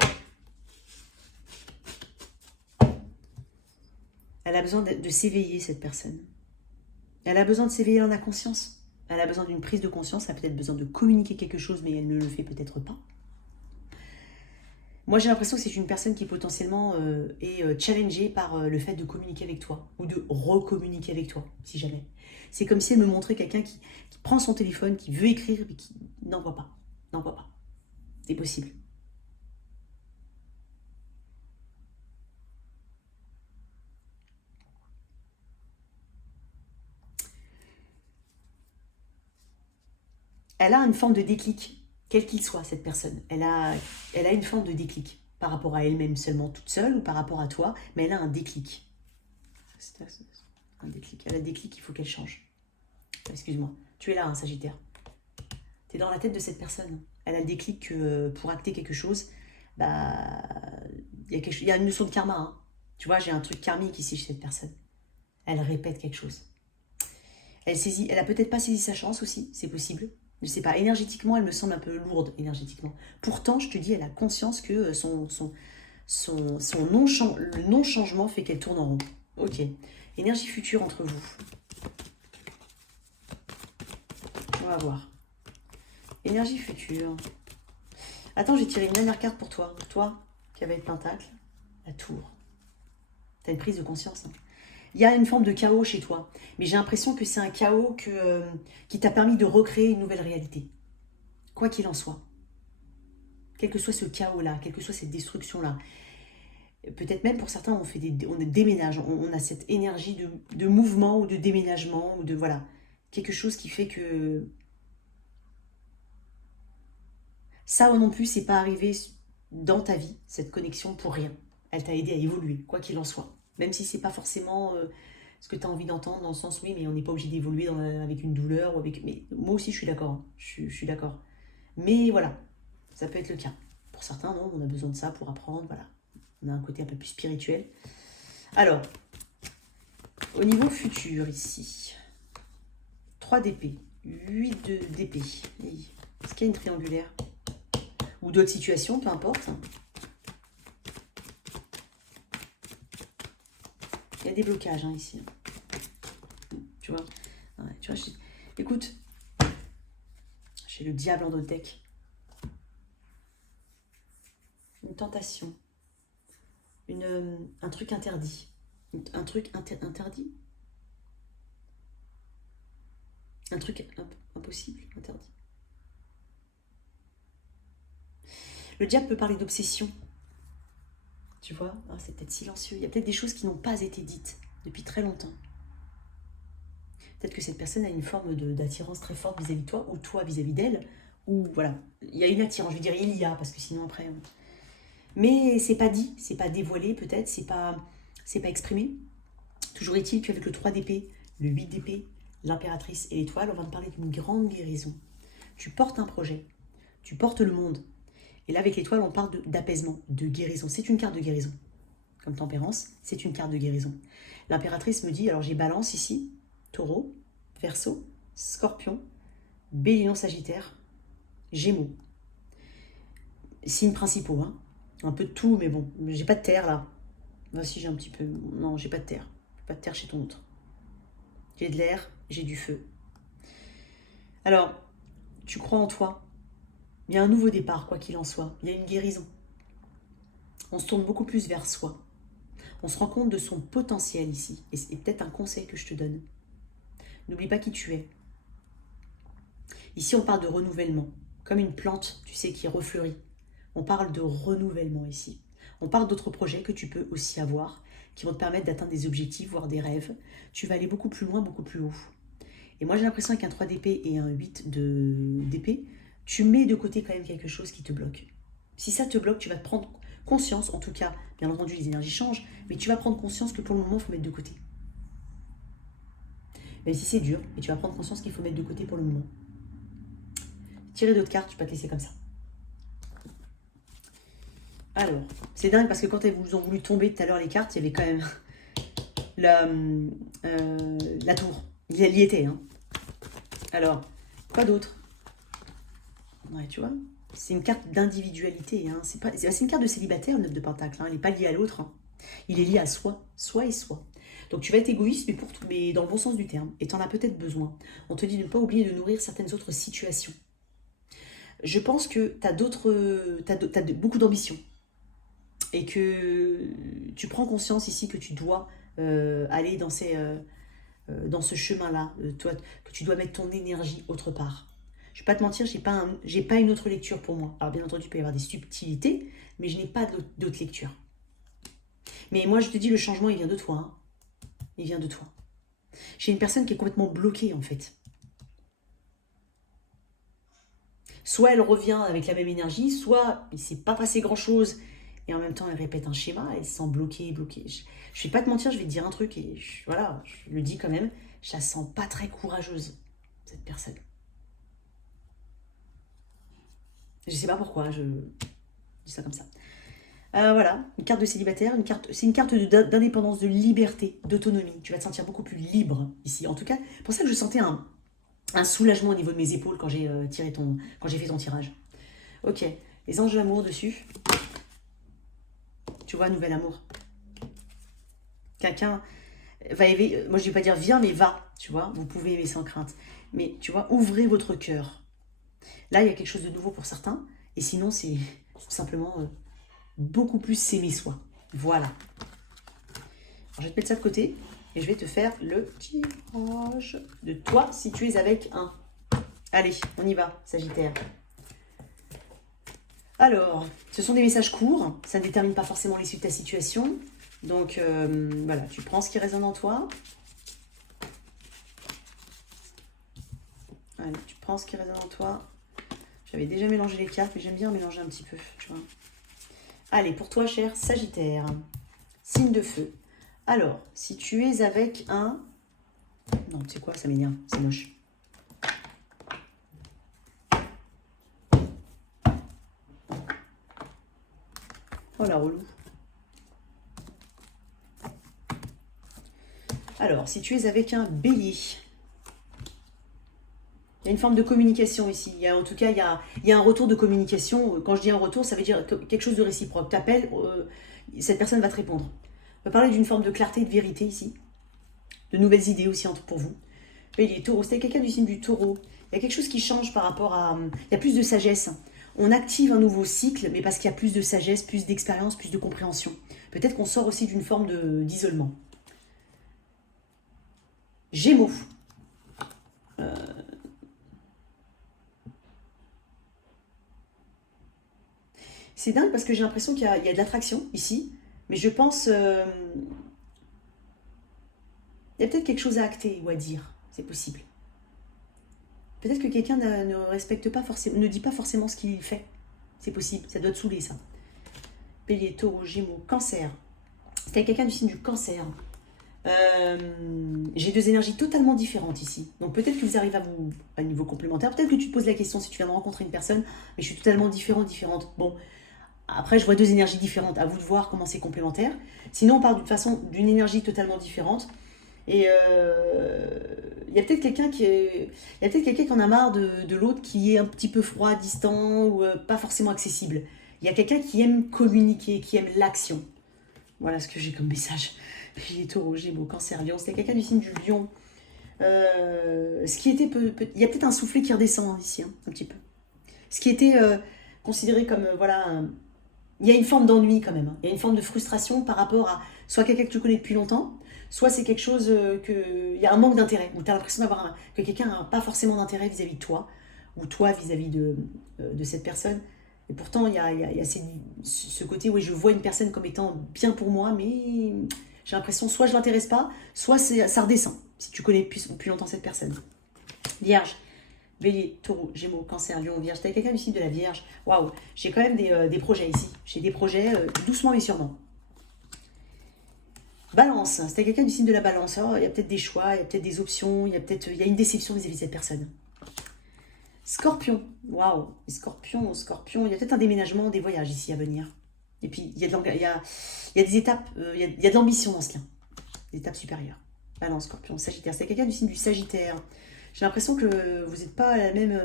Elle a besoin de s'éveiller, cette personne. Elle a besoin de s'éveiller, elle en a conscience. Elle a besoin d'une prise de conscience, elle a peut-être besoin de communiquer quelque chose, mais elle ne le fait peut-être pas. Moi, j'ai l'impression que c'est une personne qui potentiellement est challengée par le fait de communiquer avec toi ou de recommuniquer avec toi, si jamais. C'est comme si elle me montrait quelqu'un qui prend son téléphone, qui veut écrire, mais qui n'envoie pas. N'envoie pas. C'est possible. Elle a une forme de déclic, quel qu'il soit, cette personne. Elle a une forme de déclic par rapport à elle-même seulement toute seule ou par rapport à toi, mais elle a un déclic. Un déclic. Elle a un déclic, il faut qu'elle change. Excuse-moi. Tu es là, hein, Sagittaire. Tu es dans la tête de cette personne. Elle a le déclic que pour acter quelque chose, bah, il y a une notion de karma. Hein. Tu vois, j'ai un truc karmique ici chez cette personne. Elle répète quelque chose. Elle a peut-être pas saisi sa chance aussi, c'est possible. Je sais pas, énergétiquement, elle me semble un peu lourde, énergétiquement. Pourtant, je te dis, elle a conscience que le non-changement fait qu'elle tourne en rond. Ok. Énergie future entre vous. On va voir. Énergie future. Attends, j'ai tiré une dernière carte pour toi. Toi, qui avait le pentacle, la tour. T'as une prise de conscience. Hein. Il y a une forme de chaos chez toi. Mais j'ai l'impression que c'est un chaos qui t'a permis de recréer une nouvelle réalité. Quoi qu'il en soit. Quel que soit ce chaos-là, quelle que soit cette destruction-là. Peut-être même pour certains, on déménage. On a cette énergie de mouvement ou de déménagement. Ou de voilà. Quelque chose qui fait que... Ça non plus, c'est pas arrivé dans ta vie, cette connexion, pour rien. Elle t'a aidé à évoluer, quoi qu'il en soit. Même si c'est pas forcément ce que tu as envie d'entendre, dans le sens, oui, mais on n'est pas obligé d'évoluer avec une douleur. Ou avec... Mais moi aussi, je suis d'accord. Hein. Je suis d'accord. Mais voilà, ça peut être le cas. Pour certains, non, on a besoin de ça pour apprendre. Voilà. On a un côté un peu plus spirituel. Alors, au niveau futur, ici, 3 d'épée, 8 d'épée. Est-ce qu'il y a une triangulaire? Ou d'autres situations, peu importe. Il y a des blocages hein, ici. Tu vois, ouais, tu vois écoute, j'ai le diable en notre deck. Une tentation. Un truc interdit. Un truc interdit. Un truc impossible, interdit. Le diable peut parler d'obsession. Tu vois, c'est peut-être silencieux. Il y a peut-être des choses qui n'ont pas été dites depuis très longtemps. Peut-être que cette personne a une forme d'attirance très forte vis-à-vis de toi, ou toi vis-à-vis d'elle, ou voilà. Il y a une attirance, je veux dire il y a, parce que sinon après... Mais c'est pas dit, c'est pas dévoilé peut-être, c'est pas exprimé. Toujours est-il qu'avec le 3 d'épée, le 8 d'épée, l'impératrice et l'étoile, on va te parler d'une grande guérison. Tu portes un projet, tu portes le monde. Et là, avec l'étoile, on parle d'apaisement, de guérison. C'est une carte de guérison. Comme tempérance, c'est une carte de guérison. L'impératrice me dit, alors j'ai balance ici, taureau, verseau, scorpion, bélier, sagittaire, gémeaux. Signes principaux, hein. Un peu de tout, mais bon, j'ai pas de terre là. Voici, j'ai un petit peu... Non, j'ai pas de terre. Pas de terre chez ton autre. J'ai de l'air, j'ai du feu. Alors, tu crois en toi. Il y a un nouveau départ, quoi qu'il en soit. Il y a une guérison. On se tourne beaucoup plus vers soi. On se rend compte de son potentiel ici. Et c'est peut-être un conseil que je te donne. N'oublie pas qui tu es. Ici, on parle de renouvellement. Comme une plante, tu sais, qui refleurit. On parle de renouvellement ici. On parle d'autres projets que tu peux aussi avoir, qui vont te permettre d'atteindre des objectifs, voire des rêves. Tu vas aller beaucoup plus loin, beaucoup plus haut. Et moi, j'ai l'impression qu'un 3 d'épée et un 8 d'épée, tu mets de côté quand même quelque chose qui te bloque. Si ça te bloque, tu vas te prendre conscience, en tout cas, bien entendu, les énergies changent, mais tu vas prendre conscience que pour le moment, il faut mettre de côté. Même si c'est dur, mais tu vas prendre conscience qu'il faut mettre de côté pour le moment. Tirer d'autres cartes, je peux pas te laisser comme ça. Alors, c'est dingue parce que quand elles vous ont voulu tomber tout à l'heure les cartes, il y avait quand même la tour. Il y était. Hein. Alors, quoi d'autre? Ouais, tu vois, c'est une carte d'individualité. Hein. C'est une carte de célibataire, 9 de Pentacle. Hein. Il n'est pas lié à l'autre. Hein. Il est lié à soi, soi et soi. Donc tu vas être égoïste, mais dans le bon sens du terme. Et tu en as peut-être besoin. On te dit de ne pas oublier de nourrir certaines autres situations. Je pense que tu as beaucoup d'ambition. Et que tu prends conscience ici que tu dois aller dans ce chemin-là. Que tu dois mettre ton énergie autre part. Je ne vais pas te mentir, j'ai pas une autre lecture pour moi. Alors bien entendu, il peut y avoir des subtilités, mais je n'ai pas d'autre lecture. Mais moi, je te dis, le changement, il vient de toi. Hein. Il vient de toi. J'ai une personne qui est complètement bloquée, en fait. Soit elle revient avec la même énergie, soit il ne s'est pas passé grand-chose, et en même temps, elle répète un schéma, elle se sent bloquée. Je vais pas te mentir, je vais te dire un truc, et voilà, je le dis quand même, je la sens pas très courageuse, cette personne. Je sais pas pourquoi, je dis ça comme ça. Voilà, une carte de célibataire, c'est une carte d'indépendance, de liberté, d'autonomie. Tu vas te sentir beaucoup plus libre ici. En tout cas, pour ça que je sentais un soulagement au niveau de mes épaules quand j'ai fait ton tirage. Ok, les anges de l'amour dessus. Tu vois, nouvel amour. Quelqu'un va aimer, moi je ne vais pas dire viens, mais va, tu vois, vous pouvez aimer sans crainte. Mais tu vois, ouvrez votre cœur. Là, il y a quelque chose de nouveau pour certains, et sinon, c'est tout simplement beaucoup plus s'aimer soi. Voilà. Alors, je vais te mettre ça de côté, et je vais te faire le tirage de toi si tu es avec un. Allez, on y va, Sagittaire. Alors, ce sont des messages courts, ça ne détermine pas forcément l'issue de ta situation. Donc, voilà, tu prends ce qui résonne en toi. Allez, tu prends ce qui résonne en toi. J'avais déjà mélangé les cartes, mais j'aime bien mélanger un petit peu, tu vois. Allez, pour toi, cher Sagittaire, signe de feu. Alors, si tu es avec un... Non, tu sais quoi, ça m'énerve, c'est moche. Oh la relou. Alors, si tu es avec un bélier, il y a une forme de communication ici. En tout cas, il y a un retour de communication. Quand je dis un retour, ça veut dire quelque chose de réciproque. Tu appelles, cette personne va te répondre. On va parler d'une forme de clarté et de vérité ici. De nouvelles idées aussi pour vous. Bélier, taureau, c'était quelqu'un du signe du taureau. Il y a quelque chose qui change par rapport à... Il y a plus de sagesse. On active un nouveau cycle, mais parce qu'il y a plus de sagesse, plus d'expérience, plus de compréhension. Peut-être qu'on sort aussi d'une forme d'isolement. Gémeaux. C'est dingue parce que j'ai l'impression qu'il y a de l'attraction ici, mais je pense... il y a peut-être quelque chose à acter ou à dire, c'est possible. Peut-être que quelqu'un ne respecte pas forcément, ne dit pas forcément ce qu'il fait. C'est possible, ça doit te saouler ça. Bélier, taureau, gémeaux, cancer. C'était quelqu'un du signe du cancer. J'ai deux énergies totalement différentes ici. Donc peut-être que vous arrivez à un niveau complémentaire. Peut-être que tu te poses la question si tu viens de rencontrer une personne, mais je suis totalement différente. Bon, après je vois deux énergies différentes. À vous de voir comment c'est complémentaire. Sinon on part d'une énergie totalement différente. Et il y a peut-être quelqu'un qui en a marre de l'autre qui est un petit peu froid, distant ou pas forcément accessible. Il y a quelqu'un qui aime communiquer, qui aime l'action. Voilà ce que j'ai comme message. Bélier, taureau, gémeaux, cancer, lion. C'était quelqu'un du signe du lion. Ce qui était il y a peut-être un soufflet qui redescend ici, hein, un petit peu. Ce qui était considéré comme, il y a une forme d'ennui quand même. Hein. Il y a une forme de frustration par rapport à soit quelqu'un que tu connais depuis longtemps, soit c'est quelque chose il y a un manque d'intérêt, où tu as l'impression que quelqu'un n'a pas forcément d'intérêt vis-à-vis de toi, ou toi vis-à-vis de cette personne. Et pourtant, il y a ce côté où je vois une personne comme étant bien pour moi, mais j'ai l'impression soit je ne l'intéresse pas, soit ça redescend, si tu connais depuis longtemps cette personne. Vierge, Bélier, taureau, gémeaux, cancer, lion, vierge. T'as quelqu'un du signe de la vierge. Waouh, j'ai quand même des projets ici. J'ai des projets doucement mais sûrement. Balance, c'était quelqu'un du signe de la balance. Oh, il y a peut-être des choix, il y a peut-être des options, il y a une déception vis-à-vis de cette personne. Scorpion, waouh, scorpion, il y a peut-être un déménagement, des voyages ici à venir. Et puis, il y a des étapes, il y a de l'ambition dans ce lien. Des étapes supérieures. Balance, Scorpion, Sagittaire. C'est quelqu'un du signe du Sagittaire. J'ai l'impression que vous n'êtes pas à la même...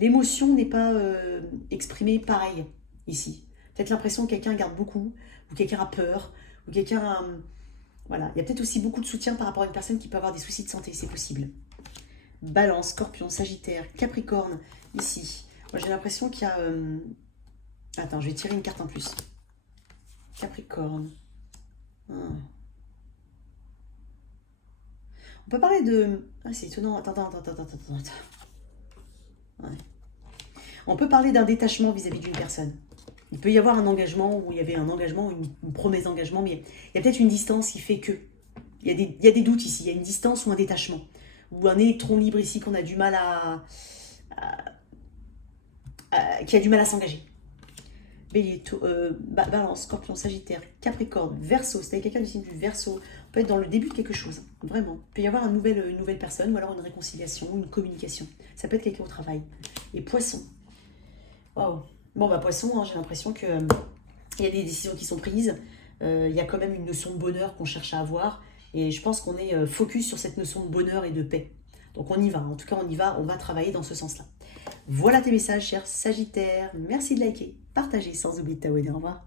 l'émotion n'est pas exprimée pareil ici. Peut-être l'impression que quelqu'un garde beaucoup, ou quelqu'un a peur, ou quelqu'un a... Voilà, il y a peut-être aussi beaucoup de soutien par rapport à une personne qui peut avoir des soucis de santé, c'est possible. Balance, Scorpion, Sagittaire, Capricorne, ici. Moi, j'ai l'impression qu'il y a... Attends, je vais tirer une carte en plus. Capricorne. On peut parler de... Ah, c'est étonnant. Attends. Ouais. On peut parler d'un détachement vis-à-vis d'une personne. Il peut y avoir un engagement, où il y avait un engagement, une promesse d'engagement, mais il y a peut-être une distance qui fait que... Il y a des doutes ici. Il y a une distance ou un détachement. Ou un électron libre ici qu'on a du mal qui a du mal à s'engager. Bélier, Balance, Scorpion, Sagittaire, Capricorne, Verseau. C'est quelqu'un du signe du Verseau. On peut être dans le début de quelque chose, vraiment. Il peut y avoir une nouvelle personne, ou alors une réconciliation, une communication. Ça peut être quelqu'un au travail. Et Poisson. Waouh. Bon, bah Poisson, hein, j'ai l'impression que il y a des décisions qui sont prises. Il y a quand même une notion de bonheur qu'on cherche à avoir. Et je pense qu'on est focus sur cette notion de bonheur et de paix. Donc on y va. En tout cas, on va travailler dans ce sens-là. Voilà tes messages, chers Sagittaires. Merci de liker, partager, sans oublier de t'abonner. Au revoir.